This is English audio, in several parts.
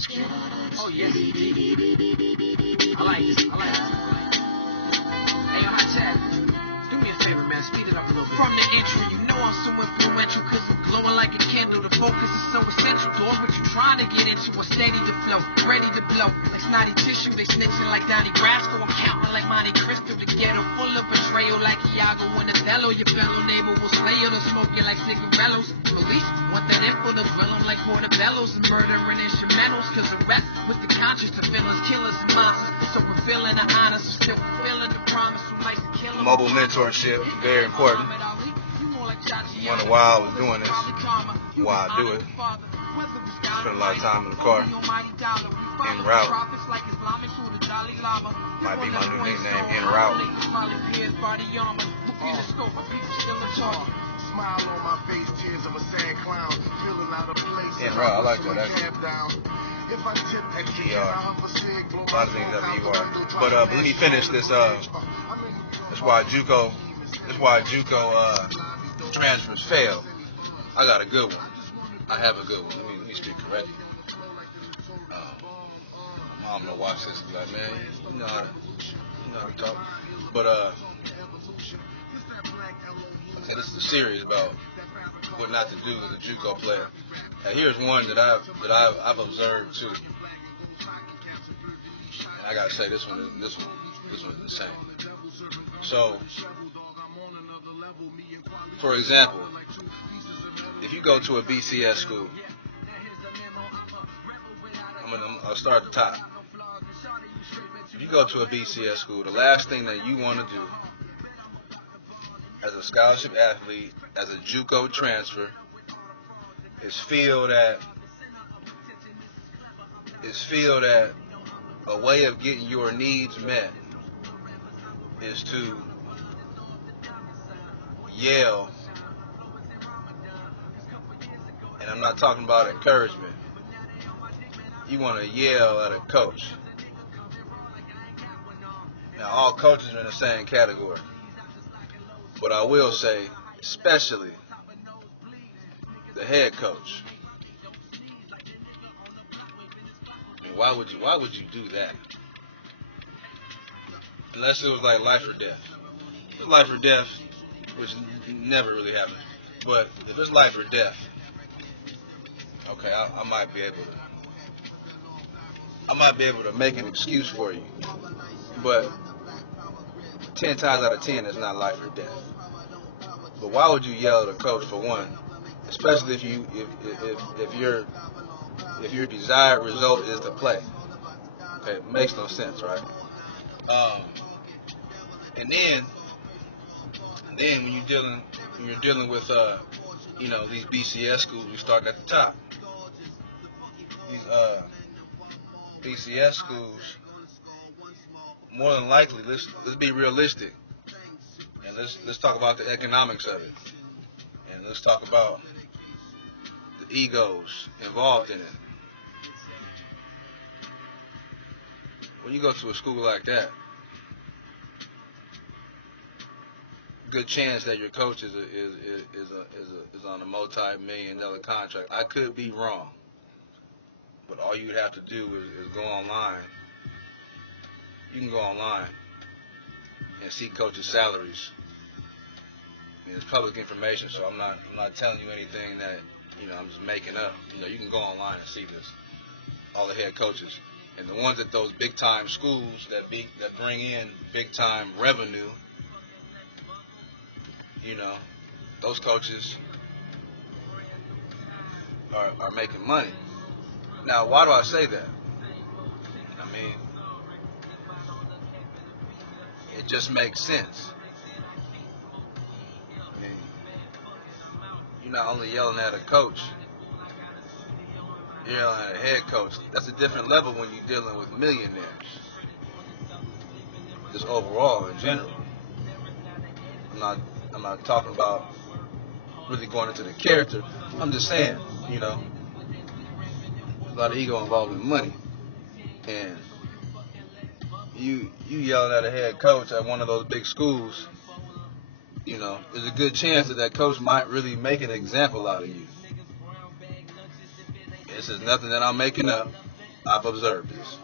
Oh yes, I like this. I like this. Hey, yo, hot chat. Do me a favor, man. Speed it up a little bit. From the intro, you know I'm so influential, cause I'm glowing like a candle. The focus is so essential. Doing what you're trying to get into, a steady to flow, ready to blow. Like snotty tissue, they snitching like Donnie Brasco. I'm counting like Monte Cristo. The ghetto full of betrayal, like Iago and Othello. Your fellow neighbor will slay you, to smoke you like cigarillos. Police want that info to grill them like portobellos and murdering instrumentals. Cause the rap was the conscious to villains, killers, and monsters. So we're feeling the honor, so still fulfilling the promise. Mobile mentorship, very important. Wonder why I was doing this, why I do it. Spend a lot of time in the car, en route. Might be my new nickname, en route. En route, I like that actually. A lot of things WR. But let me finish this. That's why JUCO transfers fail. I got a good one. I have a good one. Let me speak correctly. Mom gonna watch this and be like, man, you know how to talk. But okay, this is a series about what not to do as a JUCO player. Now here's one that I've observed too. And I gotta say this one is the same. So, for example, if you go to a BCS school, I'll start at the top. If you go to a BCS school, the last thing that you want to do as a scholarship athlete, as a JUCO transfer, is feel that a way of getting your needs met is to yell, and I'm not talking about encouragement. You want to yell at a coach. Now, all coaches are in the same category, but I will say, especially the head coach. I mean, why would you do that? Unless it was like life or death. If it's life or death, which never really happens. But if it's life or death, okay, I might be able to make an excuse for you. But 10 times out of 10, it's not life or death. But why would you yell at a coach for one? Especially if your desired result is to play. Okay, it makes no sense, right? And then when you're dealing with these BCS schools, we start at the top. These BCS schools, more than likely, let's be realistic, and let's talk about the economics of it, and let's talk about the egos involved in it. When you go to a school like that, good chance that your coach is on a multi-million-dollar contract. I could be wrong, but all you would have to do is go online. You can go online and see coaches' salaries. I mean, it's public information, so I'm not telling you anything that I'm just making up. You can go online and see this. All the head coaches and the ones at those big-time schools that bring in big-time revenue. Those coaches are making money. Now, why do I say that? I mean, it just makes sense. I mean, you're not only yelling at a coach, you're yelling at a head coach. That's a different level when you're dealing with millionaires. Just overall, in general. I'm not talking about really going into the character. I'm just saying, there's a lot of ego involved in money. And you yelling at a head coach at one of those big schools, there's a good chance that coach might really make an example out of you. This is nothing that I'm making up. I've observed this.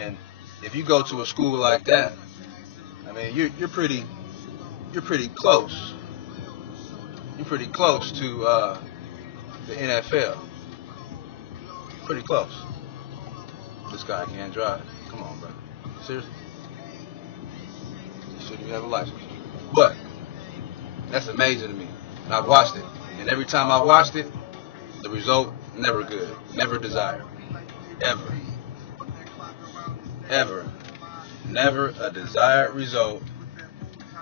And if you go to a school like that, I mean, you're pretty close. You're pretty close to the NFL. Pretty close. This guy can't drive. Come on, bro. Seriously? You shouldn't even have a license. But that's amazing to me. And I've watched it. And every time I watched it, the result, never good. Never desired. Ever. Ever. Never a desired result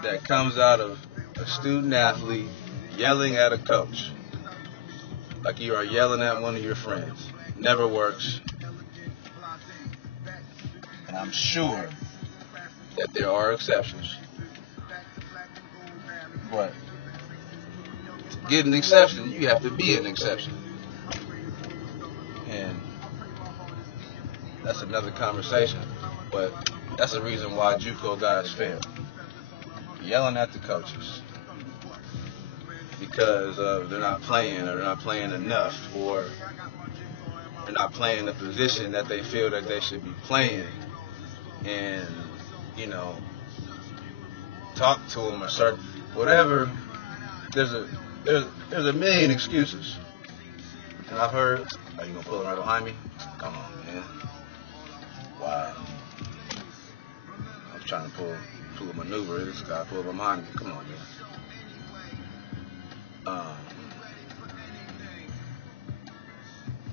that comes out of a student athlete yelling at a coach. Like you are yelling at one of your friends. Never works. And I'm sure that there are exceptions. But to get an exception, you have to be an exception. And that's another conversation. But that's the reason why JUCO guys fail. Yelling at the coaches. Because they're not playing, or they're not playing enough, or they're not playing the position that they feel that they should be playing. And, you know, talk to them or certain, whatever. There's a million excuses. And I've heard, are you gonna pull him right behind me? Come on, man. Wow. I'm trying to pull a maneuver. This guy pulled behind me. Come on, man.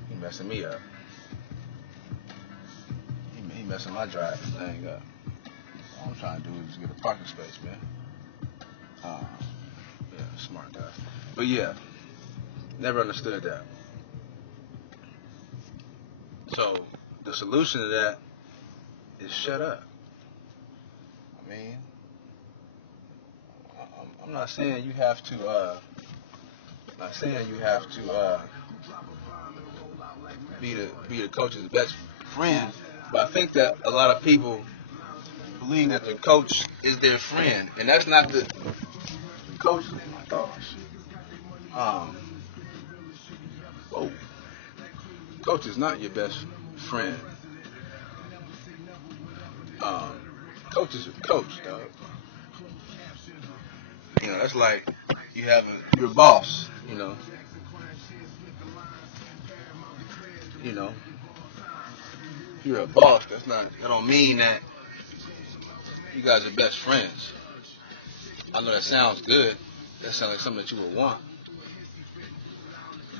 He messing me up. He messing my driving thing up. All I'm trying to do is get a parking space, man. Yeah, smart guy. But yeah, never understood that. So the solution to that is shut up. I mean, I'm not saying you have to. Not saying you have to be the coach's best friend, but I think that a lot of people believe that the coach is their friend, and that's not the coach. Oh gosh. Coach is not your best friend. Coach is a coach, dog. You know, that's like you have your boss. You know, you're a boss. That don't mean that you guys are best friends. I know that sounds good. That sounds like something that you would want.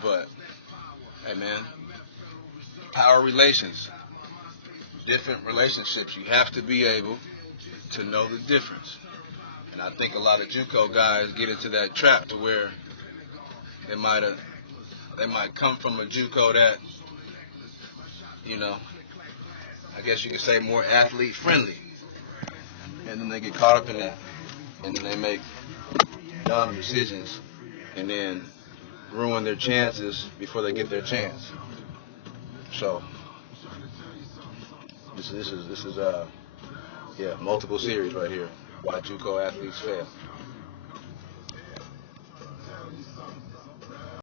But hey, man, power relations, different relationships. You have to be able to know the difference. And I think a lot of JUCO guys get into that trap to where they might come from a JUCO that, you know, I guess you could say more athlete friendly. And then they get caught up in that. And then they make dumb decisions and then ruin their chances before they get their chance. So this is multiple series right here. Why JUCO athletes fail.